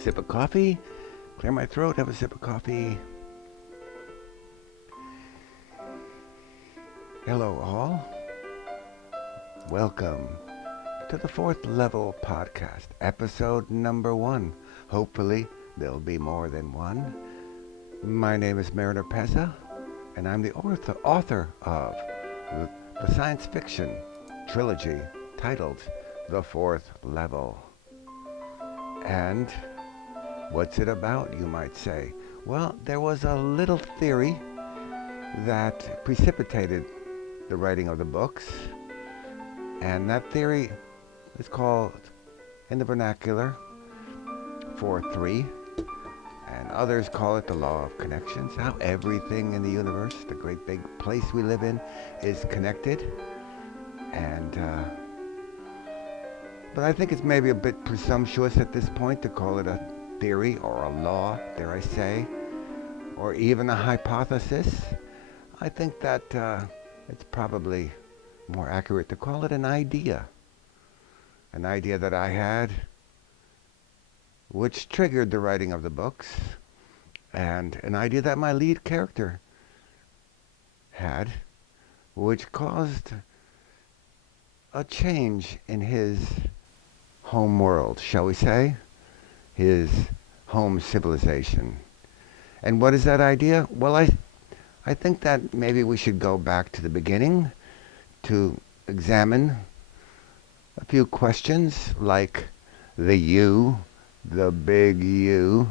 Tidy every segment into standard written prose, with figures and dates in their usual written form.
Sip of coffee, clear my throat, have a sip of coffee. Hello, all. Welcome to the Fourth Level Podcast, episode number 1. Hopefully, there'll be more than one. My name is Mariner Pezza, and I'm the author of the science fiction trilogy titled The Fourth Level. And what's it about, you might say? Well, there was a little theory that precipitated the writing of the books, and that theory is called, in the vernacular, 4-3, and others call it the law of connections, how everything in the universe, the great big place we live in, is connected. And but I think it's maybe a bit presumptuous at this point to call it a theory or a law, dare I say, or even a hypothesis. I think that it's probably more accurate to call it an idea that I had, which triggered the writing of the books, and an idea that my lead character had, which caused a change in his home world, shall we say, his home civilization. And what is that idea? Well, I think that maybe we should go back to the beginning to examine a few questions like the U, the big U.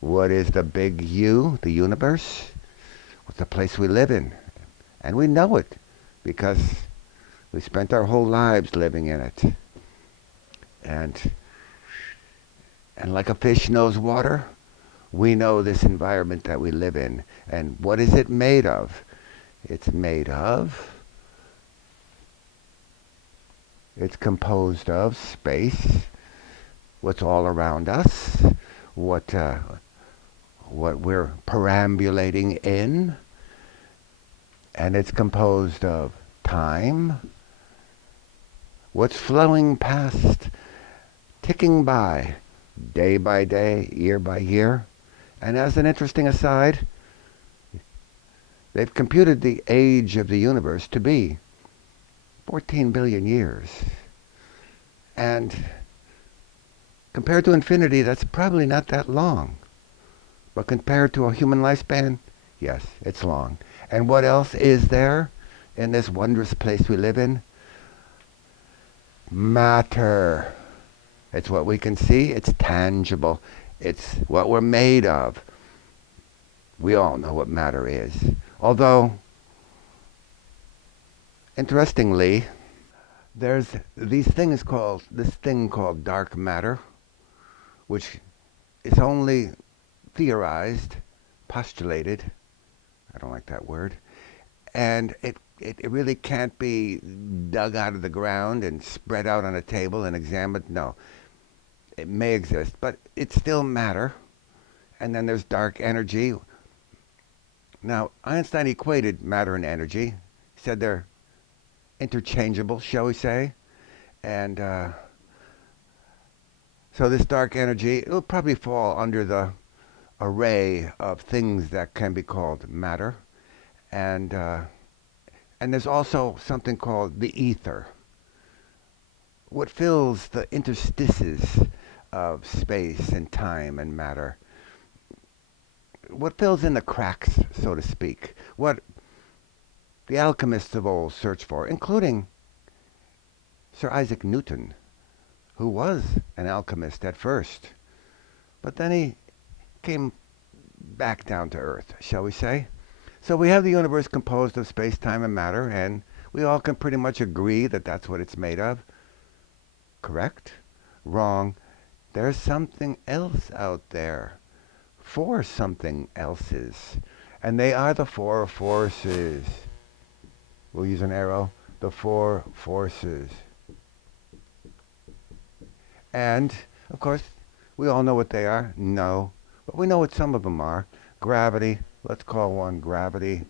What is the big U? The universe? What's the place we live in? And we know it because we spent our whole lives living in it. And like a fish knows water, we know this environment that we live in. And what is it made of? It's composed of space, what's all around us, what we're perambulating in, and it's composed of time, what's flowing past, ticking by day, year by year. And as an interesting aside, they've computed the age of the universe to be 14 billion years. And compared to infinity, that's probably not that long. But compared to a human lifespan, yes, it's long. And what else is there in this wondrous place we live in? Matter. It's what we can see. It's tangible. It's what we're made of. We all know what matter is. Although, interestingly, there's this thing called dark matter, which is only theorized, postulated. I don't like that word. And it really can't be dug out of the ground and spread out on a table and examined. No. It may exist, but it's still matter. And then there's dark energy. Now, Einstein equated matter and energy. He said they're interchangeable, shall we say. And so this dark energy, it will probably fall under the array of things that can be called matter. And there's also something called the ether, what fills the interstices of space and time and matter, what fills in the cracks, so to speak, what the alchemists of old searched for, including Sir Isaac Newton, who was an alchemist at first, but then he came back down to earth, shall we say. So we have the universe composed of space, time, and matter, and we all can pretty much agree that that's what it's made of. Correct? Wrong. There's something else out there. 4 something else's. And they are the 4 forces. We'll use an arrow. The 4 forces. And, of course, we all know what they are. No. But we know what some of them are. Gravity. Let's call one gravity.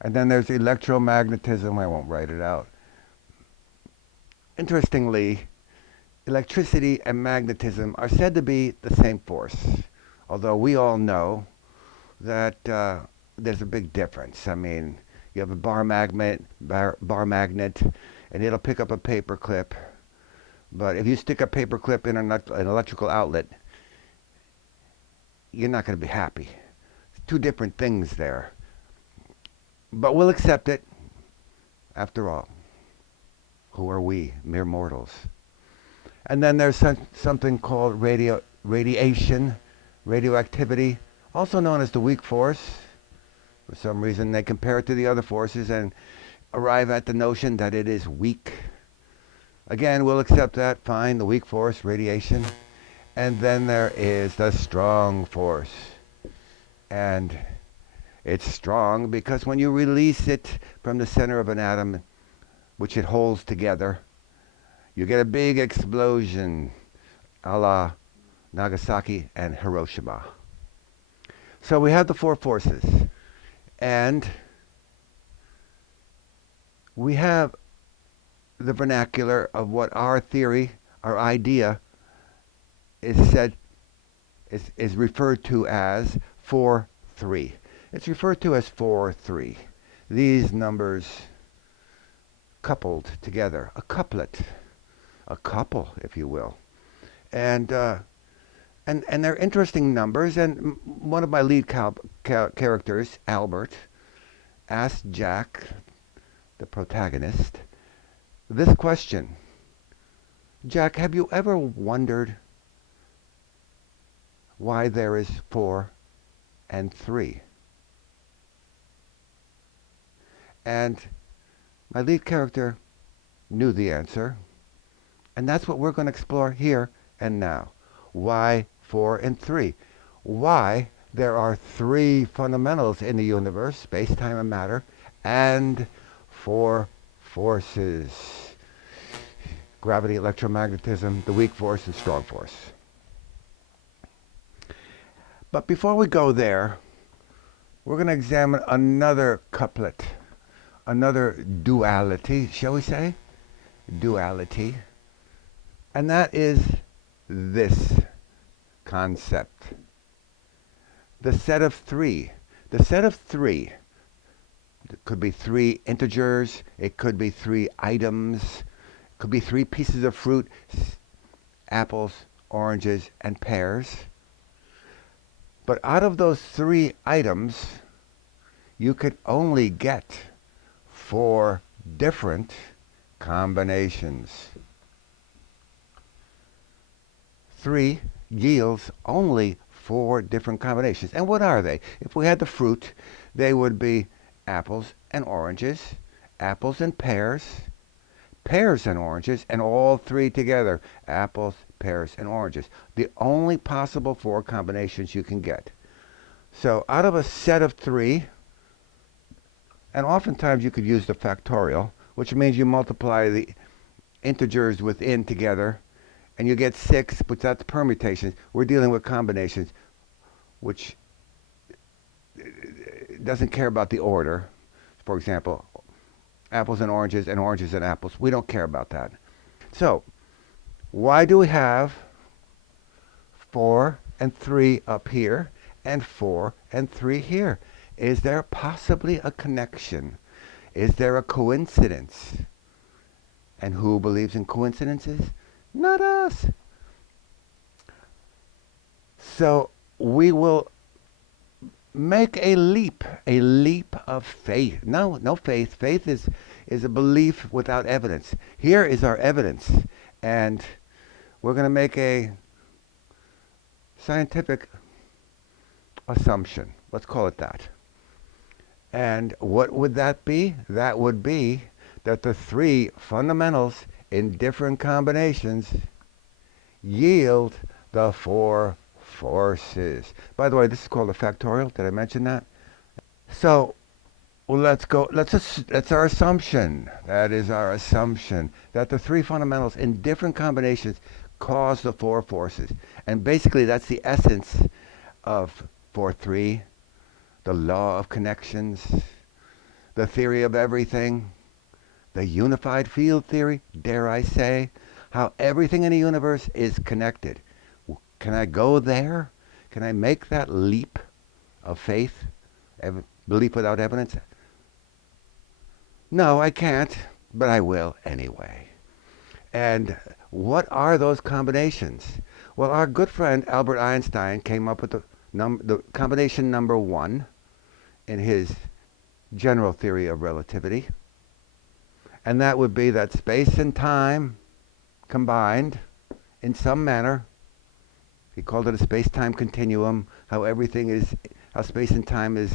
And then there's electromagnetism. I won't write it out. Interestingly, electricity and magnetism are said to be the same force, although we all know that there's a big difference. I mean, you have a bar magnet, and it'll pick up a paper clip. But if you stick a paper clip in an electrical outlet, you're not going to be happy. It's two different things there. But we'll accept it. After all, who are we, mere mortals? And then there's something called radiation, radioactivity, also known as the weak force. For some reason, they compare it to the other forces and arrive at the notion that it is weak. Again, we'll accept that. Fine, the weak force, radiation. And then there is the strong force. And it's strong because when you release it from the center of an atom, which it holds together, you get a big explosion, a la Nagasaki and Hiroshima. So we have the four forces. And we have the vernacular of what our theory, our idea, is referred to as 4-3. It's referred to as 4-3. These numbers coupled together, a couplet, a couple, if you will, and they're interesting numbers. And one of my lead characters, Albert, asked Jack, the protagonist, this question: Jack, have you ever wondered why there is 4 and 3? And my lead character knew the answer, and that's what we're going to explore here and now. Why 4 and 3? Why there are 3 fundamentals in the universe, space, time, and matter, and 4 forces: gravity, electromagnetism, the weak force, and strong force. But before we go there, we're going to examine another couplet, another duality, shall we say? Duality. And that is this concept: the set of 3. The set of 3. It could be 3 integers, it could be 3 items, it could be 3 pieces of fruit: apples, oranges, and pears. But out of those 3 items, you could only get 4 different combinations. 3 yields only 4 different combinations. And what are they? If we had the fruit, they would be apples and oranges, apples and pears, pears and oranges, and all 3 together: apples, pears, and oranges. The only possible 4 combinations you can get. So out of a set of 3, and oftentimes you could use the factorial, which means you multiply the integers within together, and you get 6, but that's permutations. We're dealing with combinations, which doesn't care about the order. For example, apples and oranges and apples. We don't care about that. So, why do we have 4 and 3 up here and 4 and 3 here? Is there possibly a connection? Is there a coincidence? And who believes in coincidences? Not us. So we will make a leap of faith. No faith. Faith is a belief without evidence. Here is our evidence, and we're going to make a scientific assumption. Let's call it that. And what would that be? That would be that the 3 fundamentals in different combinations yield the 4 forces. By the way, this is called a factorial. Did I mention that? So, well, that's our assumption. That is our assumption, that the 3 fundamentals in different combinations cause the 4 forces. And basically, that's the essence of 4-3, the law of connections, the theory of everything, the unified field theory, dare I say, how everything in the universe is connected. Can I go there? Can I make that leap of faith, belief without evidence? No, I can't, but I will anyway. And what are those combinations? Well, our good friend Albert Einstein came up with the combination number one in his general theory of relativity. And that would be that space and time combined in some manner. He called it a space-time continuum, how space and time is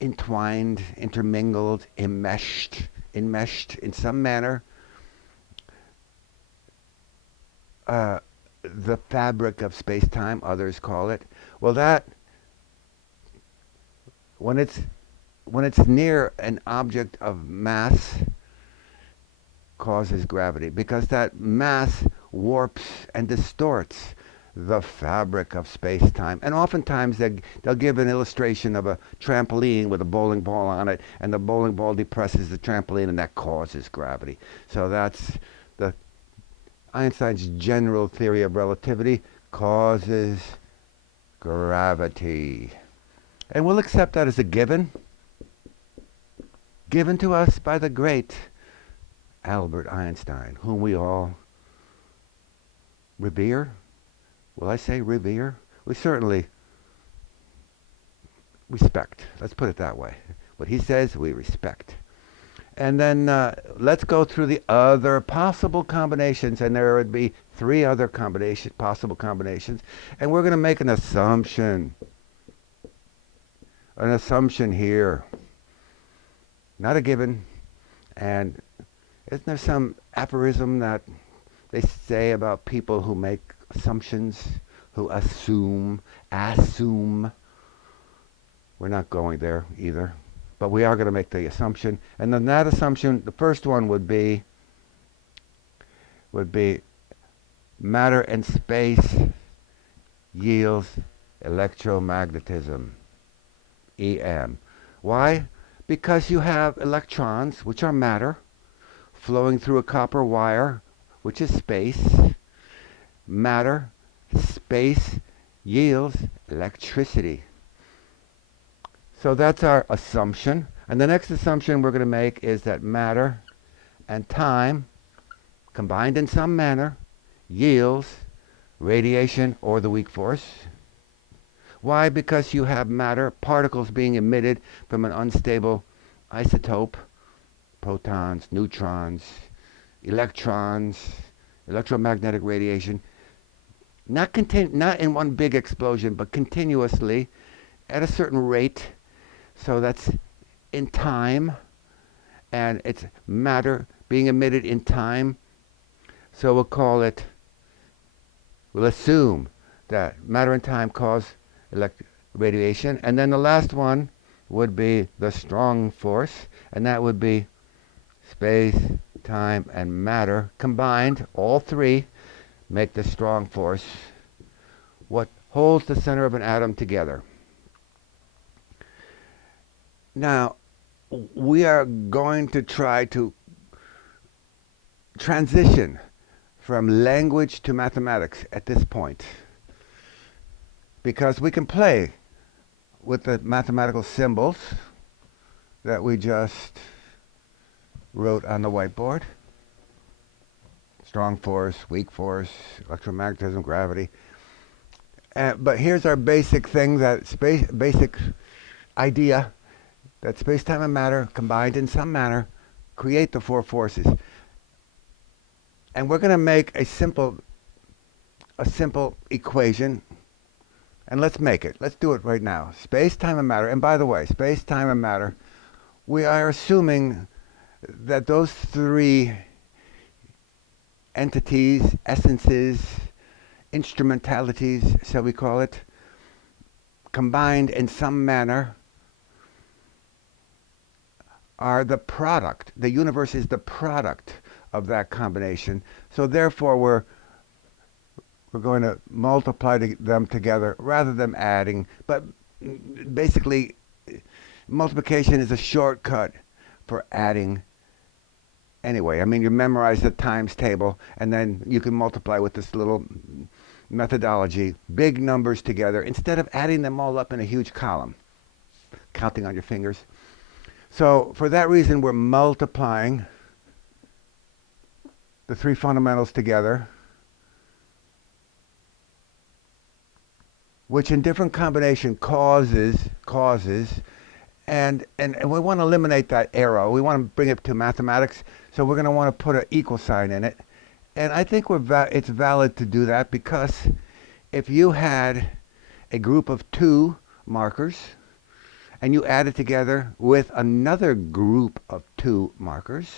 entwined, intermingled, enmeshed in some manner. The fabric of space-time, others call it. Well, that when it's near an object of mass, causes gravity, because that mass warps and distorts the fabric of space-time. And oftentimes they'll give an illustration of a trampoline with a bowling ball on it, and the bowling ball depresses the trampoline, and that causes gravity. So that's the Einstein's general theory of relativity, causes gravity. And we'll accept that as a given to us by the great Albert Einstein, whom we all revere. Will I say revere? We certainly respect. Let's put it that way. What he says, we respect. And then let's go through the other possible combinations, and there would be three other possible combinations, and we're going to make an assumption. An assumption here. Not a given. And isn't there some aphorism that they say about people who make assumptions, who assume? We're not going there either. But we are going to make the assumption. And then that assumption, the first one would be matter and space yields electromagnetism, EM. Why? Because you have electrons, which are matter, flowing through a copper wire, which is space. Matter, space yields electricity. So that's our assumption. And the next assumption we're going to make is that matter and time, combined in some manner, yields radiation or the weak force. Why? Because you have matter, particles being emitted from an unstable isotope, protons, neutrons, electrons, electromagnetic radiation, not in one big explosion, but continuously at a certain rate. So that's in time, and it's matter being emitted in time. So we'll assume that matter and time cause radiation. And then the last one would be the strong force, and that would be space, time, and matter combined. All three make the strong force, what holds the center of an atom together. Now, we are going to try to transition from language to mathematics at this point, because we can play with the mathematical symbols that we just wrote on the whiteboard. Strong force, weak force, electromagnetism, gravity. But here's our basic thing, basic idea, that space, time, and matter combined in some manner create the four forces. And we're going to make a simple equation, and let's make it. Let's do it right now. Space, time, and matter. And by the way, space, time, and matter, we are assuming that those three entities, essences, instrumentalities, shall we call it, combined in some manner, are the product. The universe is the product of that combination. So therefore we're going to multiply them together rather than adding. But basically, multiplication is a shortcut for adding anyway. I mean, you memorize the times table, and then you can multiply with this little methodology, big numbers together, instead of adding them all up in a huge column, counting on your fingers. So for that reason, we're multiplying the three fundamentals together, which in different combination causes, and we want to eliminate that arrow. We want to bring it to mathematics, so we're going to want to put an equal sign in it. And I think it's valid to do that, because if you had a group of 2 markers and you add it together with another group of 2 markers,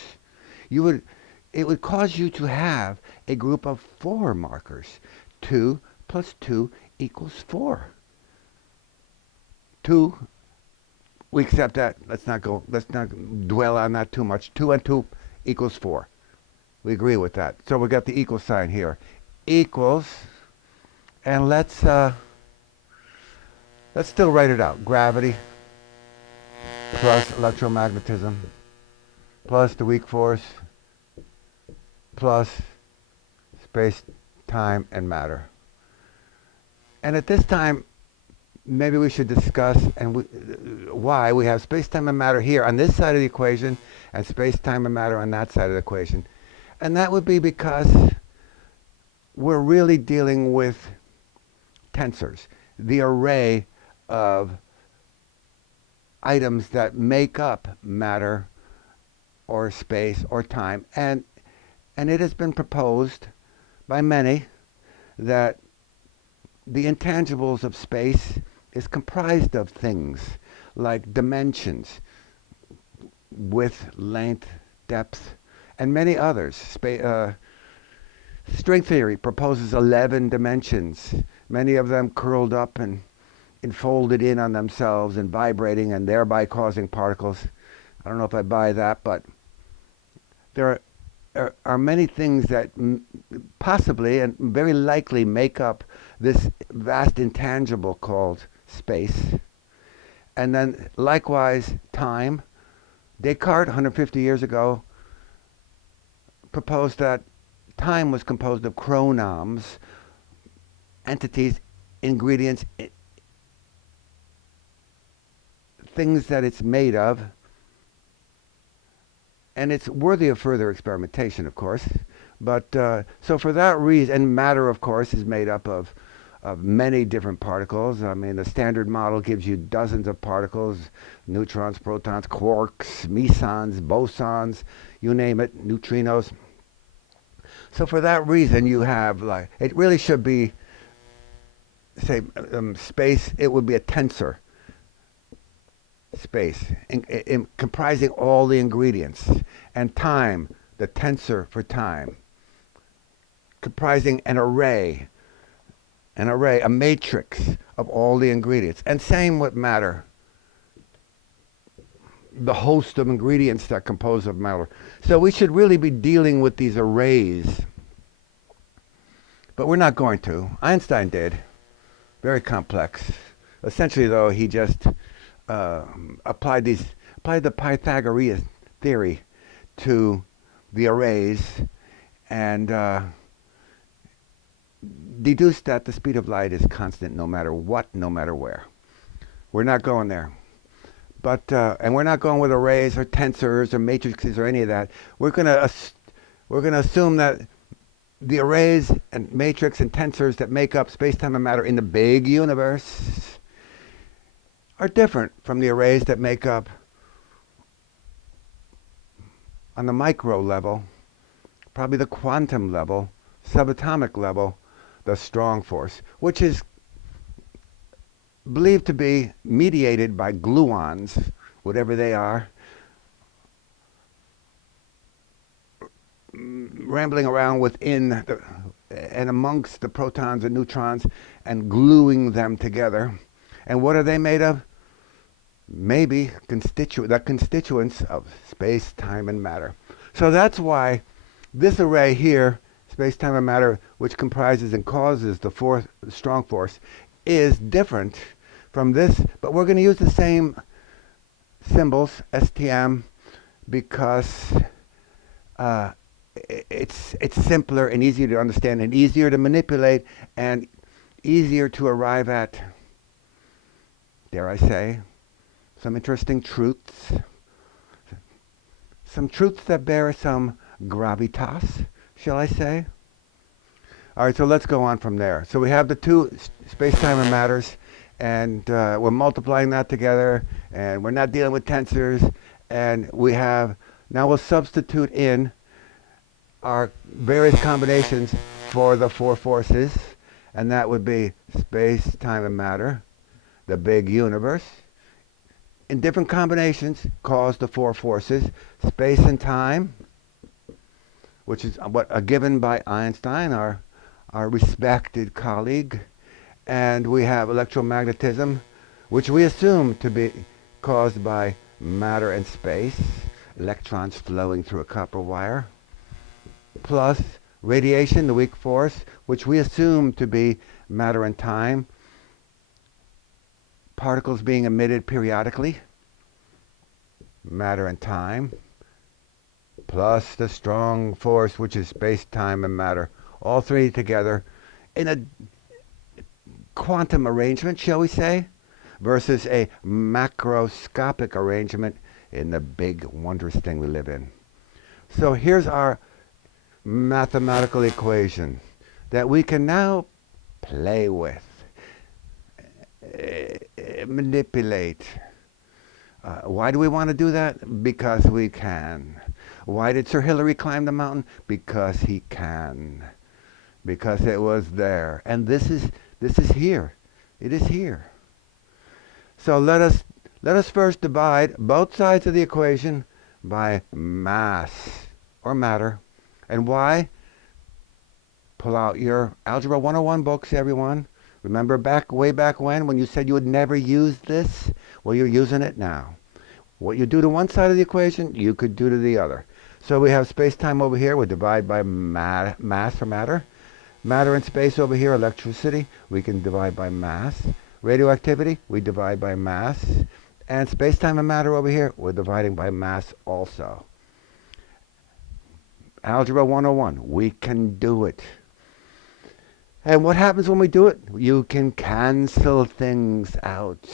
it would cause you to have a group of 4 markers. 2 plus 2 equals 4. 2, we accept that. Let's not dwell on that too much. 2 and 2 equals 4. We agree with that. So we got the equal sign here. Equals, and let's still write it out. Gravity plus electromagnetism plus the weak force plus space, time, and matter. And at this time, maybe we should discuss why we have space, time, and matter here on this side of the equation and space, time, and matter on that side of the equation. And that would be because we're really dealing with tensors, the array of items that make up matter or space or time. And it has been proposed by many that the intangibles of space is comprised of things like dimensions, width, length, depth, and many others. String theory proposes 11 dimensions, many of them curled up and enfolded in on themselves and vibrating and thereby causing particles. I don't know if I buy that, but there are many things that possibly and very likely make up this vast intangible called space. And then likewise, time. Descartes, 150 years ago, proposed that time was composed of chronoms, entities, ingredients, things that it's made of. And it's worthy of further experimentation, of course. But so for that reason, and matter, of course, is made up of many different particles. I mean, the standard model gives you dozens of particles: neutrons, protons, quarks, mesons, bosons, you name it, neutrinos. So for that reason, you have, like, it really should be, say, space, it would be a tensor space, comprising all the ingredients. And time, the tensor for time, comprising an array, a matrix of all the ingredients. And same with matter, the host of ingredients that compose of matter. So we should really be dealing with these arrays. But we're not going to. Einstein did. Very complex. Essentially, though, he just applied the Pythagorean theory to the arrays and deduced that the speed of light is constant no matter what, no matter where. We're not going there. But and we're not going with arrays or tensors or matrices or any of that. We're going to assume that the arrays and matrix and tensors that make up space-time and matter in the big universe are different from the arrays that make up, on the micro level, probably the quantum level, subatomic level, the strong force, which is believed to be mediated by gluons, whatever they are, rambling around within and amongst the protons and neutrons and gluing them together. And what are they made of? Maybe the constituents of space, time, and matter. So that's why this array here, space, time, and matter, which comprises and causes the strong force, is different from this, but we're going to use the same symbols, STM, because uh, it's simpler and easier to understand and easier to manipulate and easier to arrive at, dare I say, some interesting truths, some truths that bear some gravitas, shall I say? All right, so let's go on from there. So we have the two, space-time and matters, and we're multiplying that together, and we're not dealing with tensors, and we have, now we'll substitute in our various combinations for the four forces, and that would be space, time, and matter, the big universe. In different combinations, cause the four forces, space and time, which is what given by Einstein, our respected colleague. And we have electromagnetism, which we assume to be caused by matter and space, electrons flowing through a copper wire, plus radiation, the weak force, which we assume to be matter and time, particles being emitted periodically, matter and time, plus the strong force, which is space, time, and matter, all three together in a quantum arrangement, shall we say, versus a macroscopic arrangement in the big, wondrous thing we live in. So here's our mathematical equation that we can now play with, manipulate. Why do we want to do that? Because we can. Why did Sir Hilary climb the mountain? Because he can. Because it was there. And this is here. It is here. So let us first divide both sides of the equation by mass or matter. And why? Pull out your Algebra 101 books, everyone. Remember way back when you said you would never use this? Well, you're using it now. What you do to one side of the equation, you could do to the other. So we have space-time over here. We divide by mass or matter. Matter and space over here, electricity, we can divide by mass. Radioactivity, we divide by mass. And space-time and matter over here, we're dividing by mass also. Algebra 101, we can do it. And what happens when we do it? You can cancel things out.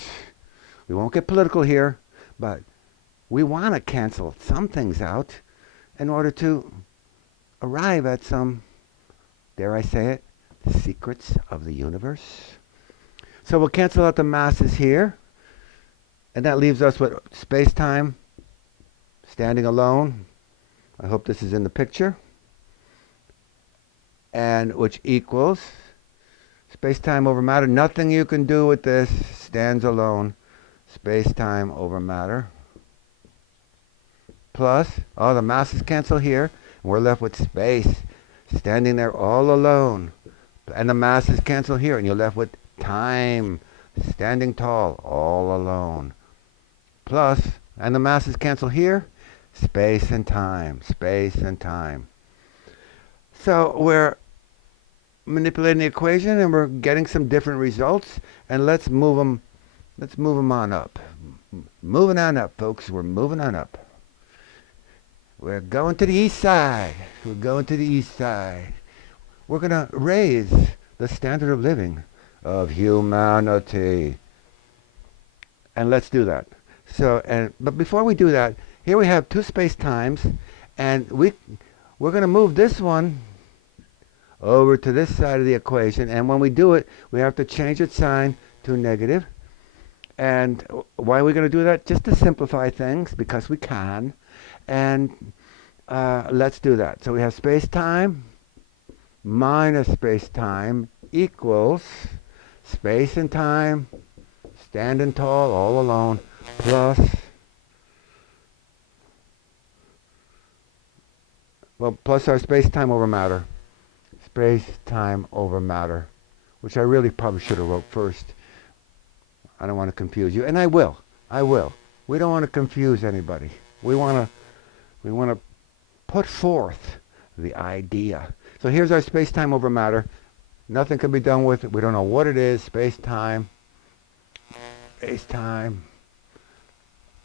We won't get political here, but we want to cancel some things out in order to arrive at some, dare I say it, secrets of the universe. So we'll cancel out the masses here, and that leaves us with space-time standing alone. I hope this is in the picture. And which equals space-time over matter. Nothing you can do with this stands alone. Space-time over matter. Plus, the masses cancel here, and we're left with space standing there all alone. And the masses cancel here, and you're left with time standing tall all alone. Plus, and the masses cancel here, space and time, space and time. So we're manipulating the equation, and we're getting some different results, and let's move them on up. Moving on up, folks. We're moving on up. We're going to the east side. We're going to the east side. We're going to raise the standard of living of humanity. And let's do that. But before we do that, here we have two space-times, and we're going to move this one over to this side of the equation, and when we do it, we have to change its sign to negative. And why are we going to do that? Just to simplify things, because we can. And let's do that. So we have space-time minus space-time equals space and time standing tall all alone plus, plus our space-time over matter. Space-time over matter, which I really probably should have wrote first. I don't want to confuse you, and I will. We don't want to confuse anybody. We want to put forth the idea. So here's our space-time over matter. Nothing can be done with it. We don't know what it is. Space-time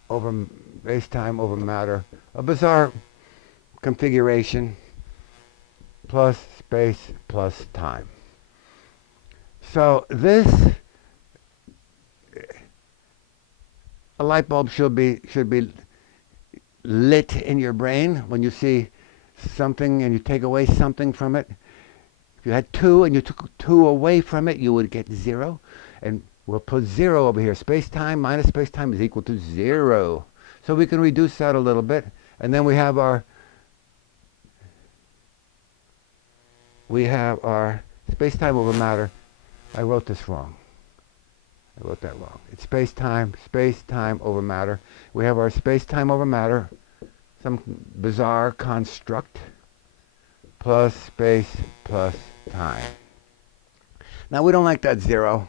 over matter. A bizarre configuration plus space plus time. So this, a light bulb should be lit in your brain when you see something and you take away something from it. If you had 2 and you took 2 away from it, you would get 0. And we'll put 0 over here. Space-time minus space-time is equal to 0. So we can reduce that a little bit. And then we have our space-time over matter. I wrote this wrong. I wrote that wrong. It's space-time over matter. We have our space-time over matter, some bizarre construct, plus space plus time. Now we don't like that 0.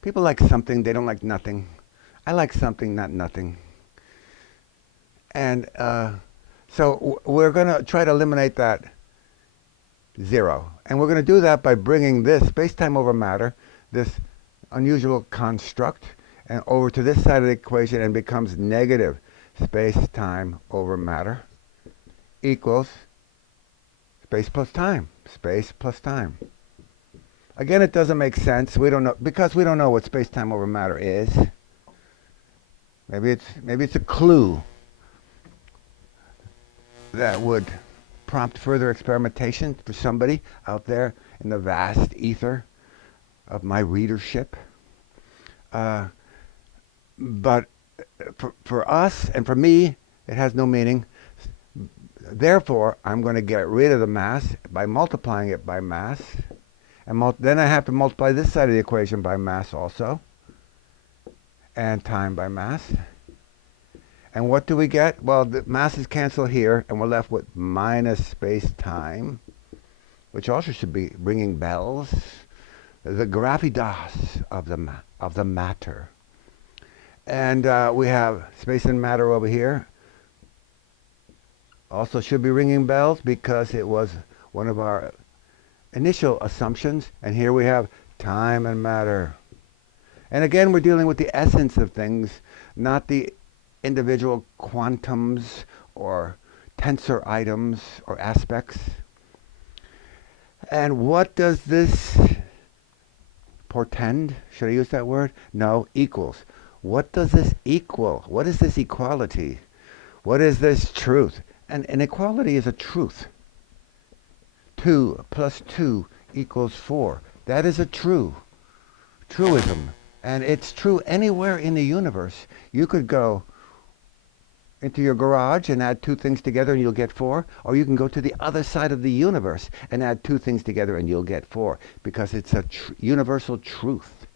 People like something, they don't like nothing. I like something, not nothing. And so we're going to try to eliminate that 0. And we're going to do that by bringing this space-time over matter, this unusual construct, and over to this side of the equation, and becomes negative space-time over matter equals space plus time. Space plus time. Again, it doesn't make sense. We don't know, because we don't know what space-time over matter is. Maybe it's a clue that would prompt further experimentation for somebody out there in the vast ether of my readership. But for us and for me, it has no meaning. Therefore, I'm going to get rid of the mass by multiplying it by mass. And then I have to multiply this side of the equation by mass also. And time by mass. And what do we get? Well, the masses cancel here, and we're left with minus space-time, which also should be ringing bells. The gravitas of the matter. And we have space and matter over here. Also should be ringing bells because it was one of our initial assumptions. And here we have time and matter. And again, we're dealing with the essence of things, not the individual quantums or tensor items or aspects. And what does this portend? Should I use that word? No, equals. What does this equal? What is this equality? What is this truth? And an equality is a truth. 2 plus 2 equals 4. That is a truism. And it's true anywhere in the universe. You could go into your garage and add 2 things together and you'll get 4. Or you can go to the other side of the universe and add 2 things together and you'll get 4. Because it's a universal truth.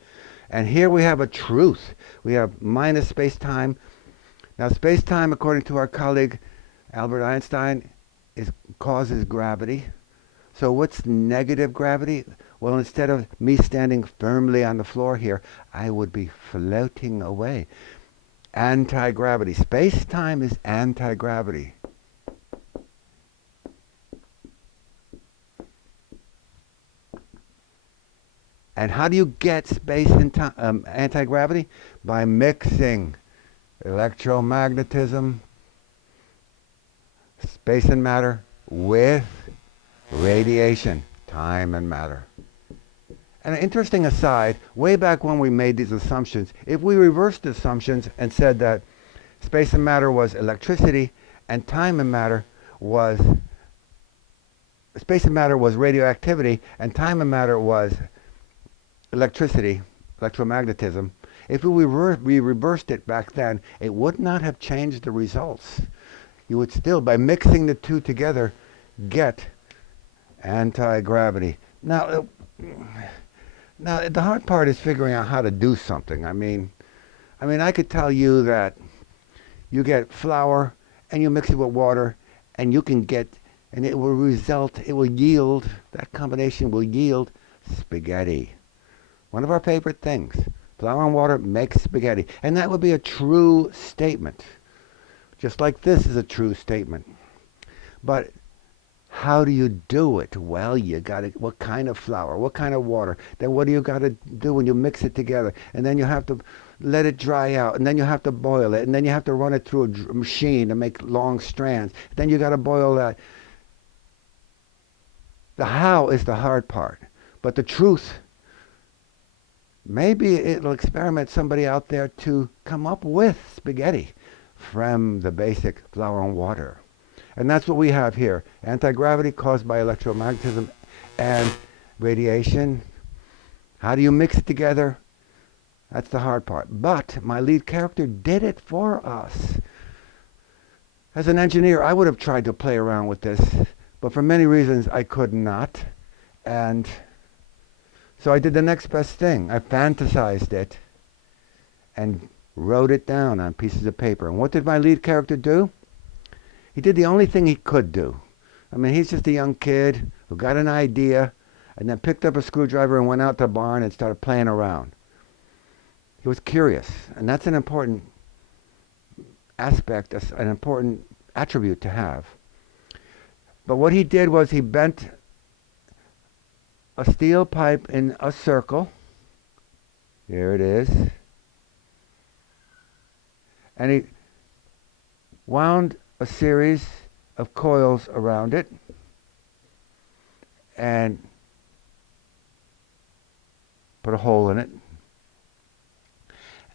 And here we have a truth. We have minus space-time. Now space-time, according to our colleague Albert Einstein, causes gravity. So what's negative gravity? Well, instead of me standing firmly on the floor here, I would be floating away. Anti-gravity. Space-time is anti-gravity. And how do you get space and time, anti-gravity? By mixing electromagnetism, space and matter, with radiation, time and matter. And an interesting aside, way back when we made these assumptions, if we reversed the assumptions and said that space and matter was electricity and time and matter was, space and matter was radioactivity and time and matter was electricity, electromagnetism, if we reversed it back then, it would not have changed the results. You would still, by mixing the two together, get anti-gravity. Now, the hard part is figuring out how to do something. I mean, I could tell you that you get flour and you mix it with water and you can get, and it will yield, that combination will yield spaghetti. One of our favorite things. Flour and water makes spaghetti. And that would be a true statement. Just like this is a true statement. But How do you do it? Well, you got to, what kind of flour? What kind of water? Then what do you got to do when you mix it together? And then you have to let it dry out. And then you have to boil it. And then you have to run it through a machine to make long strands. Then you got to boil that. The how is the hard part. But the truth, maybe it'll experiment somebody out there to come up with spaghetti from the basic flour and water. And that's what we have here. Anti-gravity caused by electromagnetism and radiation. How do you mix it together? That's the hard part. But my lead character did it for us. As an engineer, I would have tried to play around with this, but for many reasons I could not. And so I did the next best thing. I fantasized it and wrote it down on pieces of paper. And what did my lead character do? He did the only thing he could do. I mean, he's just a young kid who got an idea and then picked up a screwdriver and went out to the barn and started playing around. He was curious, and that's an important aspect, an important attribute to have. But what he did was he bent a steel pipe in a circle. Here it is. And he wound a series of coils around it and put a hole in it,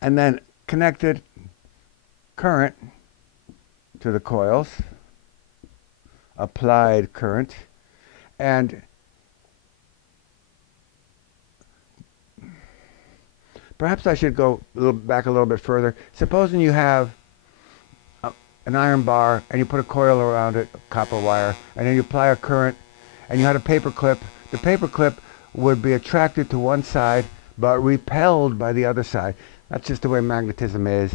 and then connected current to the coils, applied current, and perhaps I should go back a little bit further. Supposing you have an iron bar and you put a coil around it, copper wire, and then you apply a current, and you had a paper clip. The paper clip would be attracted to one side but repelled by the other side. That's just the way magnetism is.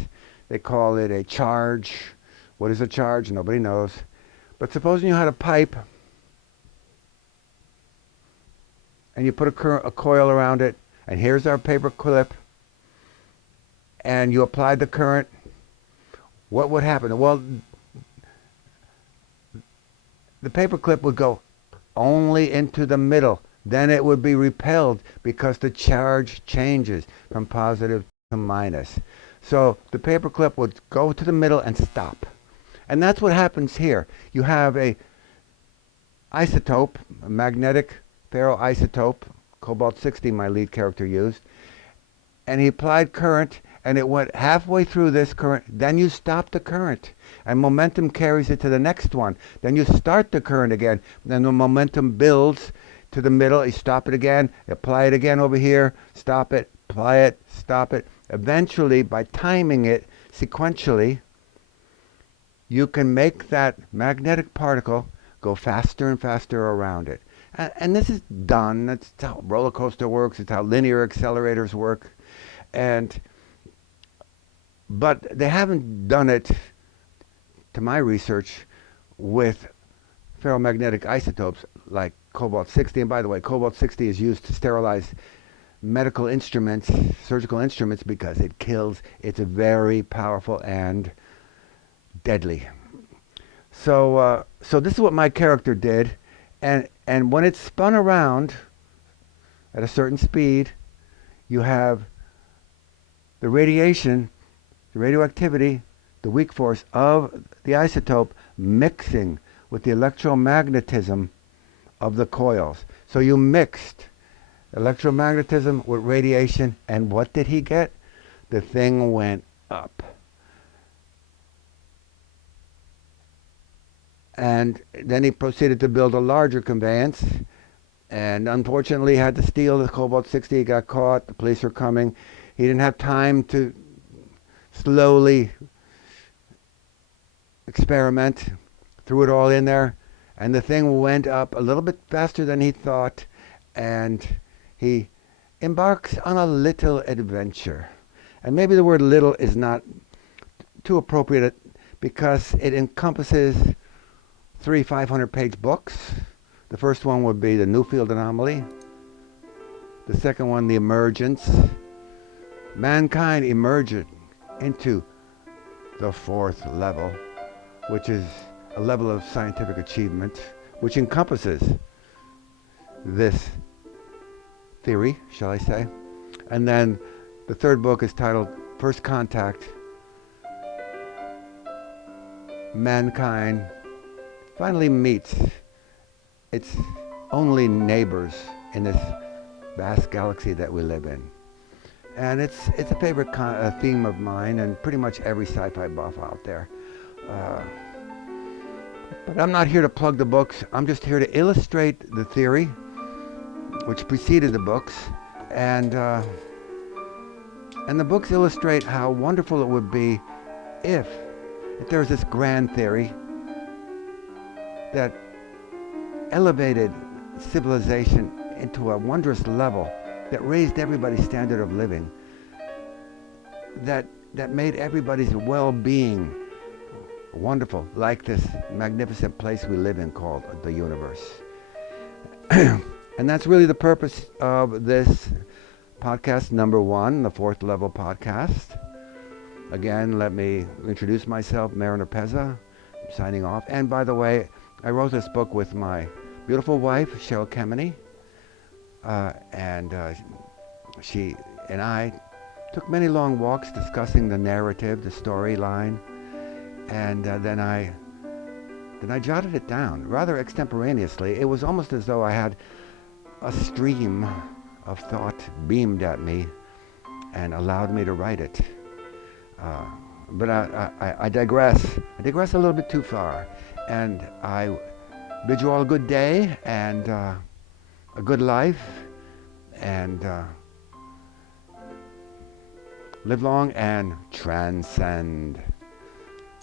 They call it a charge. What is a charge? Nobody knows. But supposing you had a pipe and you put a coil around it, and here's our paper clip, and you applied the current, what would happen? Well, the paper clip would go only into the middle. Then it would be repelled because the charge changes from positive to minus. So the paper clip would go to the middle and stop. And that's what happens here. You have a isotope, a magnetic ferroisotope, cobalt-60 my lead character used, and he applied current, and it went halfway through this current. Then you stop the current, and momentum carries it to the next one. Then you start the current again. Then the momentum builds to the middle. You stop it again, apply it again over here, stop it, apply it, stop it. Eventually, by timing it sequentially, you can make that magnetic particle go faster and faster around it. And this is done. That's how a roller coaster works. It's how linear accelerators work. But they haven't done it, to my research, with ferromagnetic isotopes like cobalt-60. And by the way, cobalt-60 is used to sterilize medical instruments, surgical instruments, because it kills. It's very powerful and deadly. So this is what my character did. And when it's spun around at a certain speed, you have the radiation, the radioactivity, the weak force of the isotope mixing with the electromagnetism of the coils. So you mixed electromagnetism with radiation, and what did he get? The thing went up. And then he proceeded to build a larger conveyance, and unfortunately had to steal the cobalt-60. He got caught. The police were coming. He didn't have time to slowly experiment, threw it all in there, and the thing went up a little bit faster than he thought, and he embarks on a little adventure. And maybe the word little is not too appropriate because it encompasses 3 500-page books. The first one would be The Newfield Anomaly. The second one, The Emergence. Mankind emerged into the 4th level, which is a level of scientific achievement. which encompasses this theory, shall I say. And then the third book is titled First Contact. Mankind finally meets its only neighbors in this vast galaxy that we live in. And it's a favorite theme of mine and pretty much every sci-fi buff out there. But I'm not here to plug the books. I'm just here to illustrate the theory which preceded the books. And the books illustrate how wonderful it would be if there was this grand theory that elevated civilization into a wondrous level, that raised everybody's standard of living, that made everybody's well-being wonderful, like this magnificent place we live in called the universe. And that's really the purpose of this podcast number 1, the 4th level podcast. Again, let me introduce myself, Mariner Pezza. I'm signing off. And by the way, I wrote this book with my beautiful wife, Cheryl Kemeny. She and I took many long walks discussing the narrative, the storyline, and then I jotted it down rather extemporaneously. It was almost as though I had a stream of thought beamed at me and allowed me to write it. But I digress. I digress a little bit too far, and I bid you all a good day and a good life, and live long and transcend.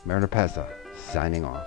Mariner Pezza, signing off.